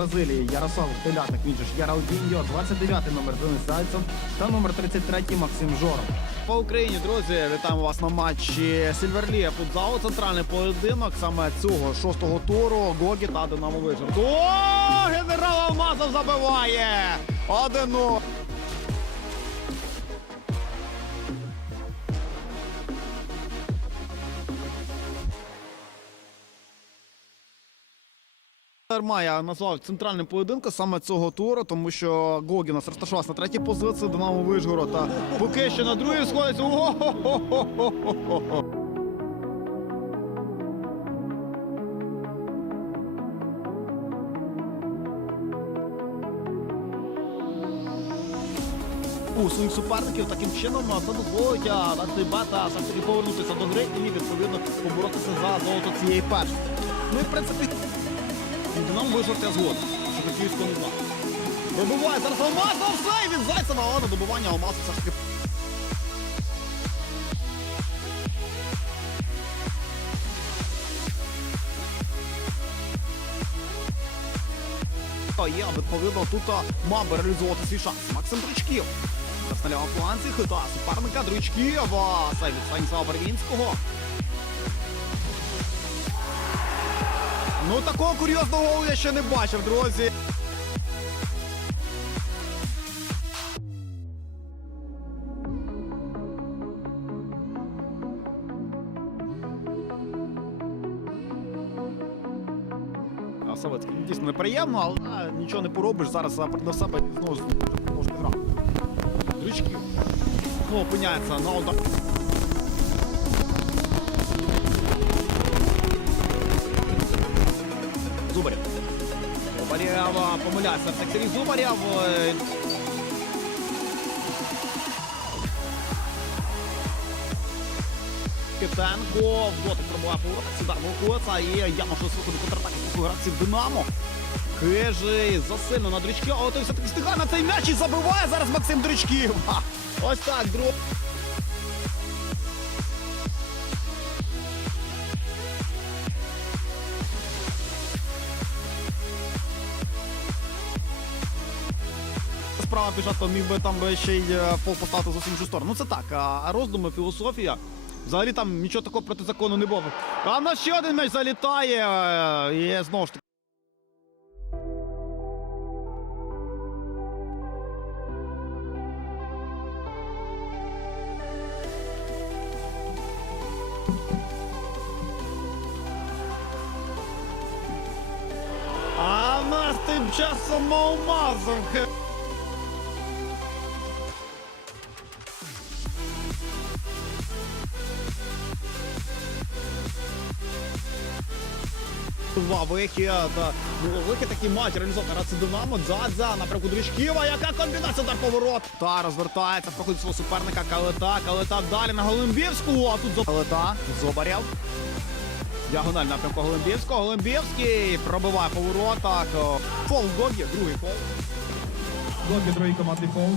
Бразилії Ярослав Телятник, він же ж Яралдіньо, 29 номер Денис Зайцев та номер 33 Максим Жоров. По Україні, друзі, вітаємо вас на матчі Сільверлія футзалу. Центральний поєдинок саме цього шостого туру. Гогі та Динамо Вижер. О, генерал Алмазов забиває! 1-0. Дарма я назвав центральним поєдинком саме цього туру, тому що Гогі нас розташувався на третій позиції, Динамо Вижгород. А поки що на другій сходиться. У своїх суперників таким чином це дозволить а, дати бета все таки повернутися до гри і відповідно поборотися за золото цієї першості. Ну і в принципі Динамо вижити згодом, що Київського не знав. Пробиває зараз Алмазов, все, і від Зайцева, але на добивання Алмазу все ж таки. Та Є, відповідно, тут мав би реалізувати свій шанс. Максим Дрючків. Зараз на фланці хита суперника Дрючків. від Станіслава Барвінського. Ну такого курйозного голу я ще не бачив, друзі. А, Савицький, ну, дійсно неприємно, але нічого не поробиш. Зараз а, проти себе знову може грати. Дрючків. Ну, опиняється на удар. Зубарєв а, помиляється в секторі Зубарєв. е, Китенко дотик пробуває поворот. Сідар блокується і явно що виходу контратаки гравців Динамо. Хижий засильно на дрючки, але той все-таки встигає на цей м'яч і забиває зараз Максим Дрючків. Ось так, друг. Справа пішла, міг би там ще й е, пол поставити зовсім іншу сторону. Ну це так, а роздуми, філософія. Взагалі там нічого такого проти закону не було. А на ще один м'яч залітає. е, І знову ж таки. А нас тим часом Алмазов. Два вихід. Ну, вихід такий матч реалізована це Динамо. Дзадза напрямку Дрючківа. Яка комбінація удар поворот. Та розвертається, проходить свого суперника Калита. Калита далі на Голимбівську. А тут Зо- Калита. Зобарєв. Діагональ напрямку Голимбівського. Голимбівський пробиває по воротах. Фол Гогі, другий фол. Гогі другий командний фол.